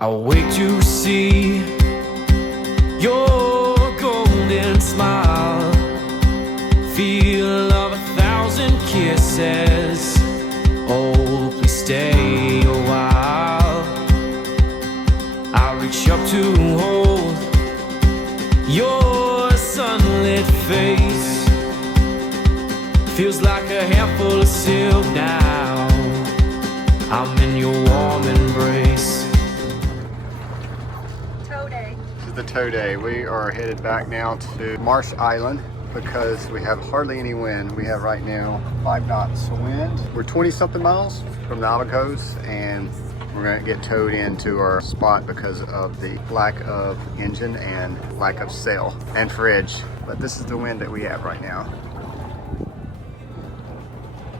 I'll wait to see your golden smile, feel of 1,000 kisses. Oh, please stay a while. I'll reach up to hold your sunlit face. Feels like a handful of silk now. I'm in your warm embrace. Tow day. This is the tow day. We are headed back now to Marsh Island because we have hardly any wind. We have right now 5 knots of wind. We're 20 something miles from the Abacos, and we're going to get towed into our spot because of the lack of engine and lack of sail and fridge. But this is the wind that we have right now.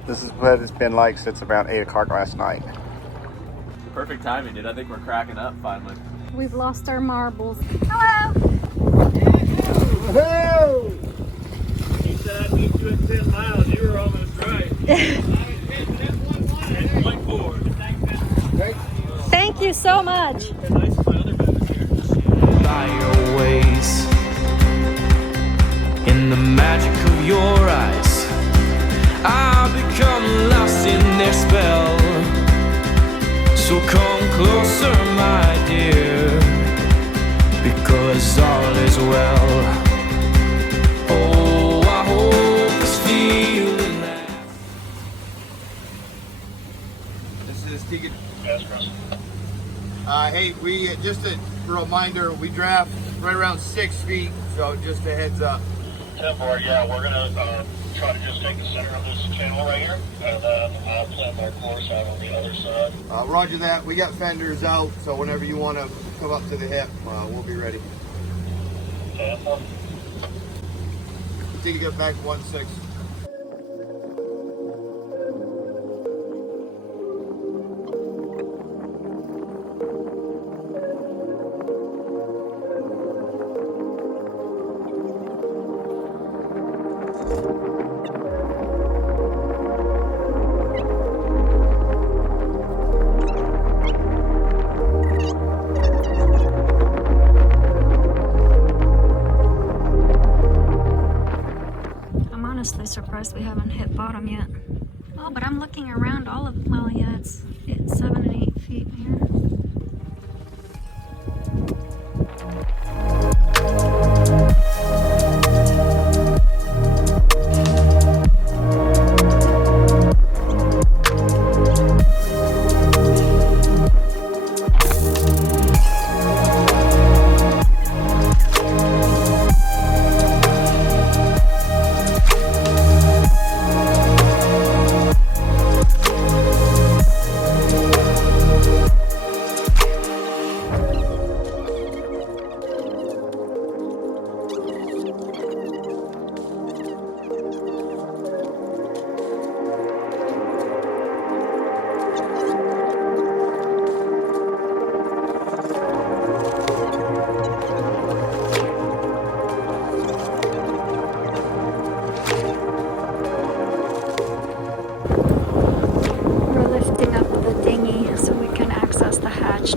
This is what it's been like since about 8 o'clock last night. Perfect timing, dude. I think we're cracking up finally. We've lost our marbles. Hello! Hello! He said I'd meet you at 10 miles. You were almost right. Thank you so much. By your ways, in the magic of your eyes, I've become lost in their spell. So come closer, my dear, because all is well. Oh, I hope this feeling lasts. This is Tegan. Hey, we just a reminder, we draft right around 6 feet, so just a heads up. 10-board, yeah, we're gonna try to just take the center of this channel right here, and then I'll plan my course out on the other side. Roger that. We got fenders out, so whenever you want to come up to the hip, we'll be ready. 10-4. Take it back 1-6. Honestly surprised we haven't hit bottom yet. Oh, but I'm looking around all of, well, yeah, it's 7 and 8 feet here.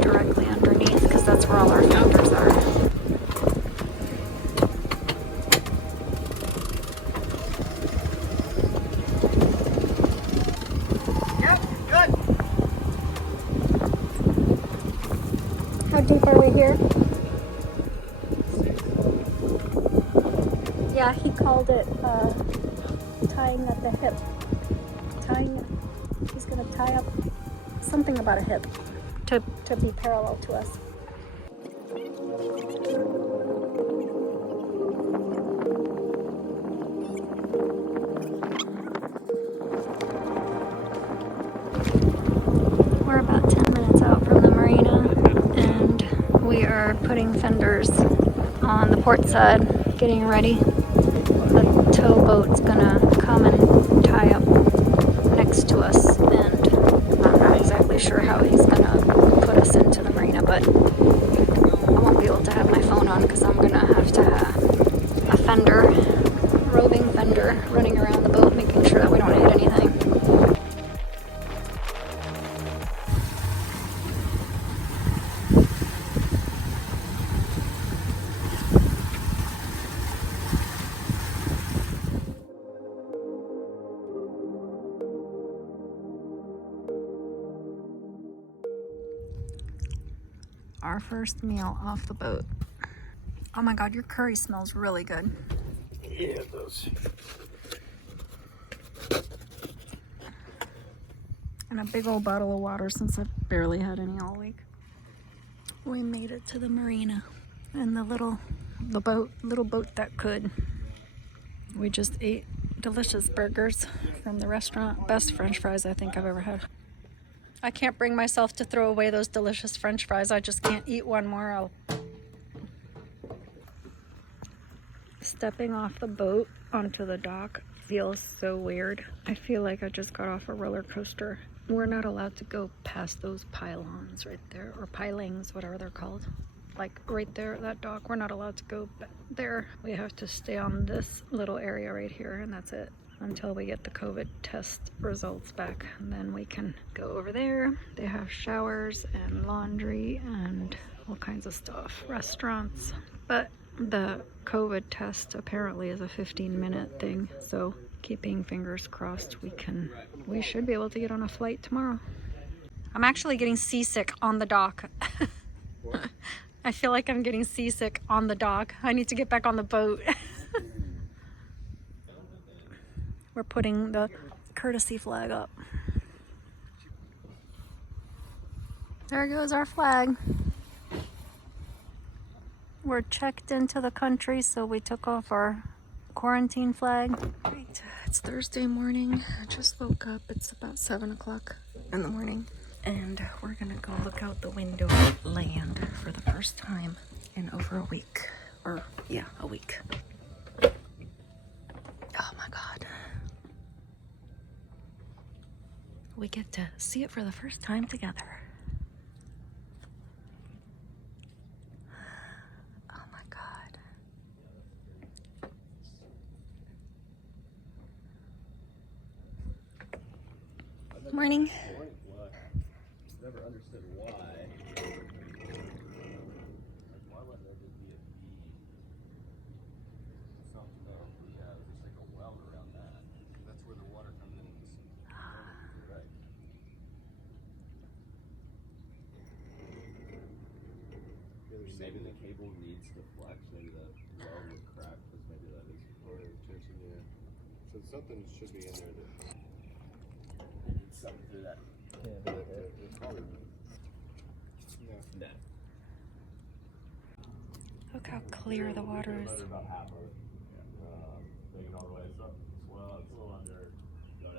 Directly underneath, because that's where all our fenders are. Yep, good. How deep are we here? Yeah, he called it tying at the hip. He's gonna tie up something about a hip to be parallel to us. We're about 10 minutes out from the marina, and we are putting fenders on the port side, getting ready. The towboat's gonna come and tie up next to us, and I'm not exactly sure how he's gonna put us into the marina, but I won't be able to have my phone on because I'm gonna have to have a fender, roving fender, running around the boat making sure that we don't hit anything. our first meal off the boat. Oh my god, your curry smells really good. Yeah, it does. And a big old bottle of water since I've barely had any all week. We made it to the marina and the little boat that could. We just ate delicious burgers from the restaurant. Best French fries I think I've ever had. I can't bring myself to throw away those delicious French fries. I just can't eat one more. Stepping off the boat onto the dock feels so weird. I feel like I just got off a roller coaster. We're not allowed to go past those pylons right there, or pilings, whatever they're called. Like right there, that dock, we're not allowed to go there. We have to stay on this little area right here, and that's it until we get the COVID test results back. And then we can go over there. They have showers and laundry and all kinds of stuff, restaurants. But the COVID test apparently is a 15-minute thing, so keeping fingers crossed we should be able to get on a flight tomorrow. I'm actually getting seasick on the dock. I feel like I'm getting seasick on the dock. I need to get back on the boat. We're putting the courtesy flag up. There goes our flag. We're checked into the country, so we took off our quarantine flag. Right, it's Thursday morning. I just woke up. It's about 7 o'clock in the morning. And we're gonna go look out the window at land for the first time in over a week. Or, yeah, a week. Oh my God. We get to see it for the first time together. Oh my God. Morning. Never understood why. Why wouldn't there just be a bead? Something there. Yeah, there's like a well around that. That's where the water comes in. Right. Maybe the cable needs to flex. Maybe the well would crack because maybe that is part of tension. Yeah. So something should be in there that. Something through that. Yeah, it's probably. No. Look how clear the water is. About half of it. Making all the way. It's up. Well, it's a little under. But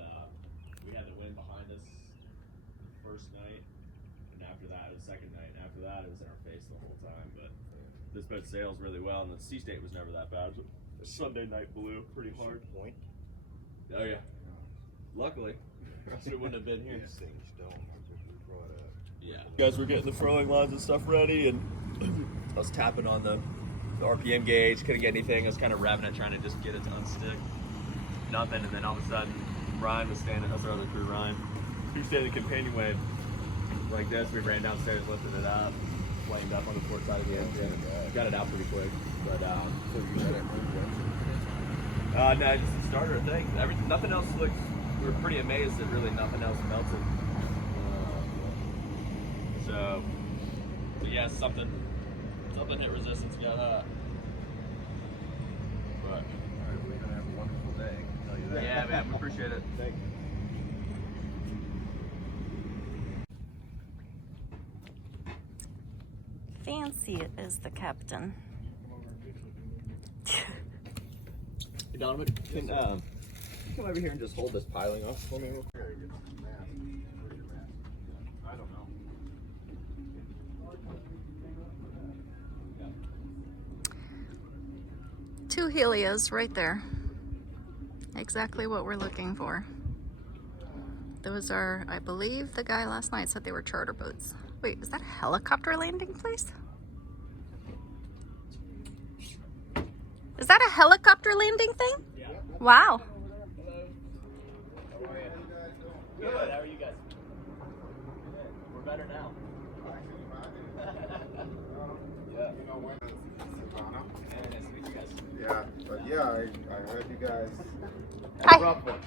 we had the wind behind us the first night, and after that, it was the second night. And after that, it was in our face the whole time. But this boat sails really well, and the sea state was never that bad. The Sunday night blew pretty hard. Point. Oh yeah. Luckily. Else we wouldn't have been here. These things don't. Yeah. You guys were getting the furling lines and stuff ready, and I was tapping on the RPM gauge, couldn't get anything. I was kind of revving it, trying to just get it to unstick. Nothing, and then all of a sudden, Ryan was standing, that's our other crew, Ryan. He was standing in the companionway like this. We ran downstairs, lifted it up, flamed up on the port side of the engine, and got it out pretty quick. But, so you said it moved? No, just the starter, I think. Nothing else looked, we were pretty amazed that really nothing else melted. So yeah, something hit resistance, got up. But all right, we're gonna have a wonderful day. I can tell you that. Yeah, man, we appreciate it. Thank you. Fancy is the captain. Hey Donovan, can you come over here and just hold this piling off for me real quick? I don't know. Two helias right there. Exactly what we're looking for. Those are, I believe the guy last night said they were charter boats. Wait, is that a helicopter landing place? Is that a helicopter landing thing? Yeah. Wow. Hello. How are you? Good. How are you guys? We're better now. Yeah. You know when? Yeah, nice to meet you guys. Yeah, but yeah, I heard you guys. Hi.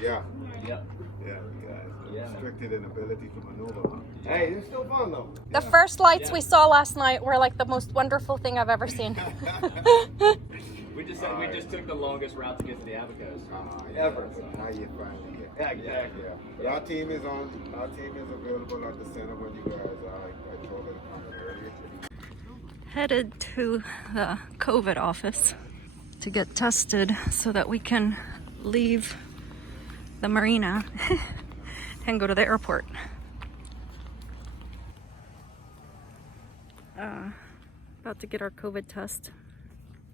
Yeah. Yep. Yeah, you guys. restricted inability to maneuver. Hey, it's still fun though. The first lights we saw last night were like the most wonderful thing I've ever seen. We just took the longest route to get to the Abacos. Ever. Now you finally get. Yeah, exactly. Yeah. Our team is available at the center when you guys are. I told them to come earlier. Headed to the COVID office to get tested so that we can leave the marina and go to the airport. About to get our COVID test.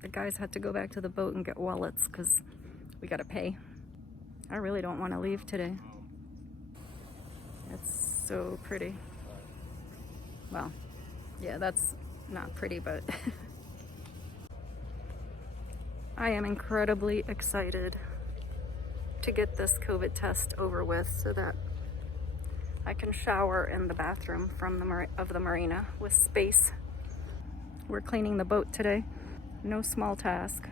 The guys had to go back to the boat and get wallets because we gotta pay. I really don't want to leave today. It's so pretty. Well, yeah, that's not pretty, but I am incredibly excited to get this COVID test over with so that I can shower in the bathroom from the marina with space. We're cleaning the boat today. No small task.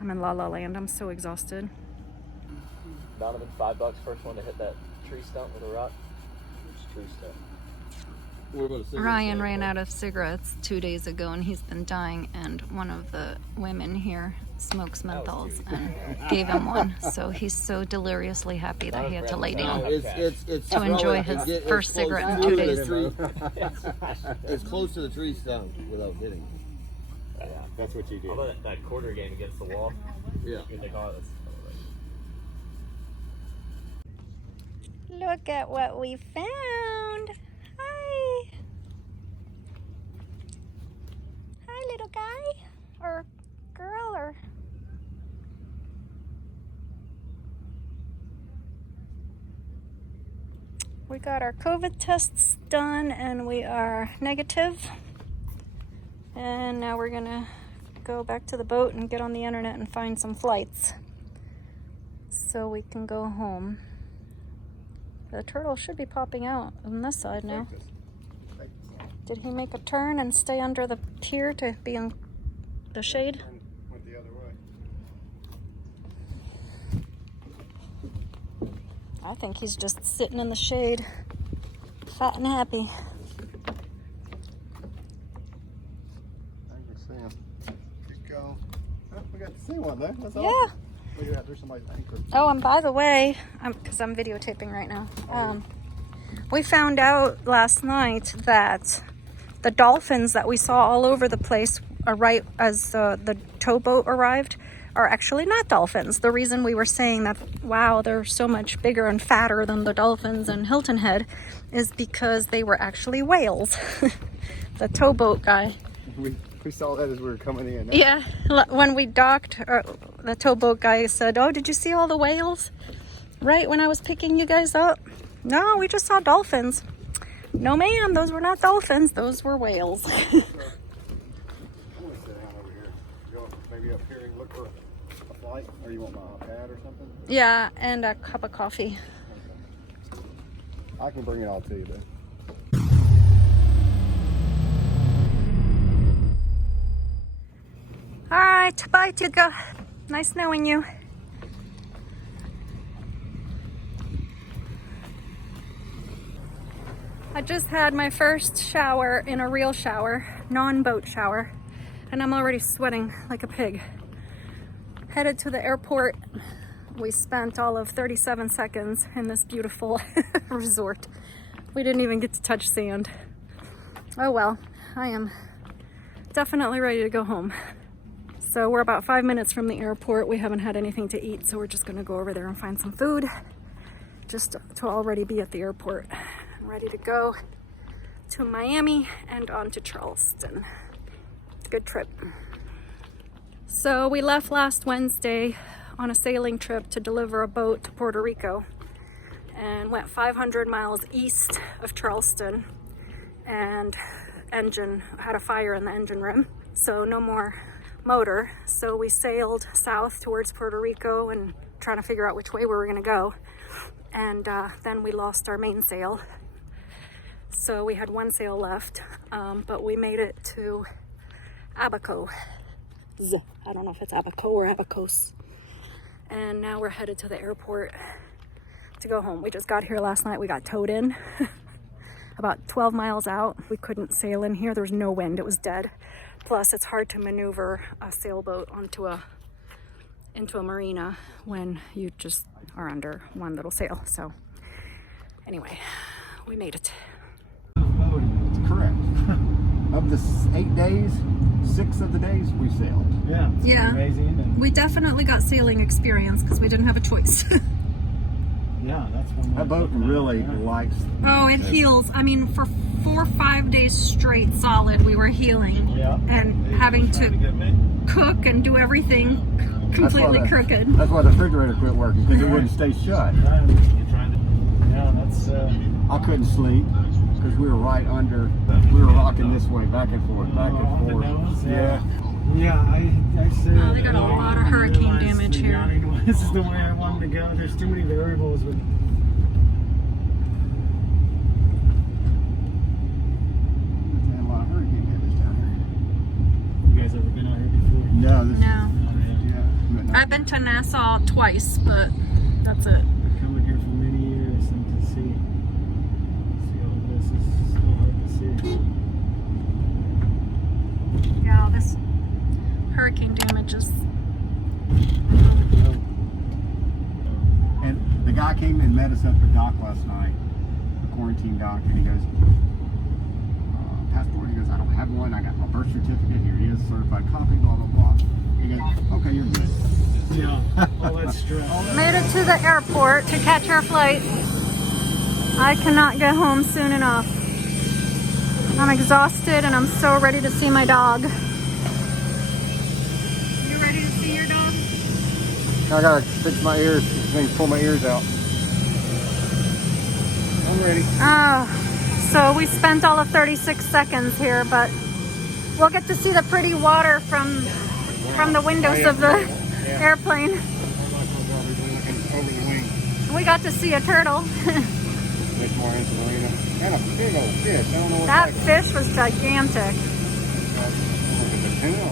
I'm in La La Land. I'm so exhausted. Donovan, $5 first one to hit that tree stump with a rock. Which tree stump? Ryan ran out of cigarettes 2 days ago and he's been dying, and one of the women here smokes menthols and gave him one. So he's so deliriously happy that he had to lay down to enjoy his first cigarette in 2 days. It's close to the tree stump without hitting it. Yeah, That's what you did. How about that quarter game against the wall? Yeah. They call it. Look at what we found. Hi. Hi, little guy. Or girl, or... We got our COVID tests done and we are negative. And now we're gonna go back to the boat and get on the internet and find some flights so we can go home. The turtle should be popping out on this side now. Did he make a turn and stay under the pier to be in the shade? Went the other way. I think he's just sitting in the shade, fat and happy. I can see him. Keep going. Oh, we got to see one there. That's Yeah. awesome. Look at that. There's somebody's anchor. Oh, and by the way, because I'm videotaping right now, we found out last night that the dolphins that we saw all over the place right as the towboat arrived are actually not dolphins. The reason we were saying that, wow, they're so much bigger and fatter than the dolphins in Hilton Head is because they were actually whales. The towboat guy. We saw that as we were coming in. Yeah, when we docked, the towboat guy said, oh, did you see all the whales? Right when I was picking you guys up? No, we just saw dolphins. No, ma'am, those were not dolphins. Those were whales. I'm going to sit down over here. Go maybe up here and look for a flight. Or you want my pad or something? Yeah, and a cup of coffee. I can bring it all to you, then. All right, bye, Tuka. Nice knowing you. I just had my first shower in a real shower, non-boat shower, and I'm already sweating like a pig. Headed to the airport. We spent all of 37 seconds in this beautiful resort. We didn't even get to touch sand. Oh well, I am definitely ready to go home. So we're about 5 minutes from the airport. We haven't had anything to eat, so we're just gonna go over there and find some food just to already be at the airport. I'm ready to go to Miami and on to Charleston. Good trip. So we left last Wednesday on a sailing trip to deliver a boat to Puerto Rico and went 500 miles east of Charleston, and engine had a fire in the engine room, so no more motor. So we sailed south towards Puerto Rico and trying to figure out which way we were going to go, and then we lost our mainsail, so we had one sail left, but we made it to Abacos. I don't know if it's Abaco or Abacos. And now we're headed to the airport to go home. We just got here last night. We got towed in about 12 miles out. We couldn't sail in here. There was no wind. It was dead. Plus, it's hard to maneuver a sailboat into a marina when you just are under one little sail. So anyway, we made it. Correct. Of the 8 days, 6 of the days we sailed. Yeah. Yeah. Amazing. And We definitely got sailing experience because we didn't have a choice. yeah, that's one. That boat really likes. Oh, it heals. I mean, for 4 or 5 days straight solid, we were healing Yeah. and having to cook and do everything completely crooked. That's why the refrigerator quit working, because it wouldn't stay shut. Yeah, that's. I couldn't sleep because we were right under. We were rocking this way, back and forth, back and on the forth. nose, Yeah. Yeah, I said. Oh, they got a lot of hurricane damage here. This is the way I wanted to go. There's too many variables with. A lot of hurricane damage down You guys ever been out here before? here. No, this No. Yeah. I've been to Nassau twice, but that's it. I've come in here for many years and to see all this is so hard to see. Yeah, this hurricane damage is. And the guy came and met us at the dock last night, the quarantine dock, and he goes, passport, he goes, I don't have one, I got my birth certificate, here he is, certified copy, blah, blah, blah. He goes, okay, you're good. Yeah, all that stress. Made it to the airport to catch our flight. I cannot get home soon enough. I'm exhausted and I'm so ready to see my dog. You ready to see your dog? I gotta fix my ears, pull my ears out. I'm ready. Oh, so we spent all of 36 seconds here, but we'll get to see the pretty water from the windows of the airplane. Over the wing. We got to see a turtle. There's more into the marina. And a big old fish. I don't know what That fish was gigantic. Look at the tail.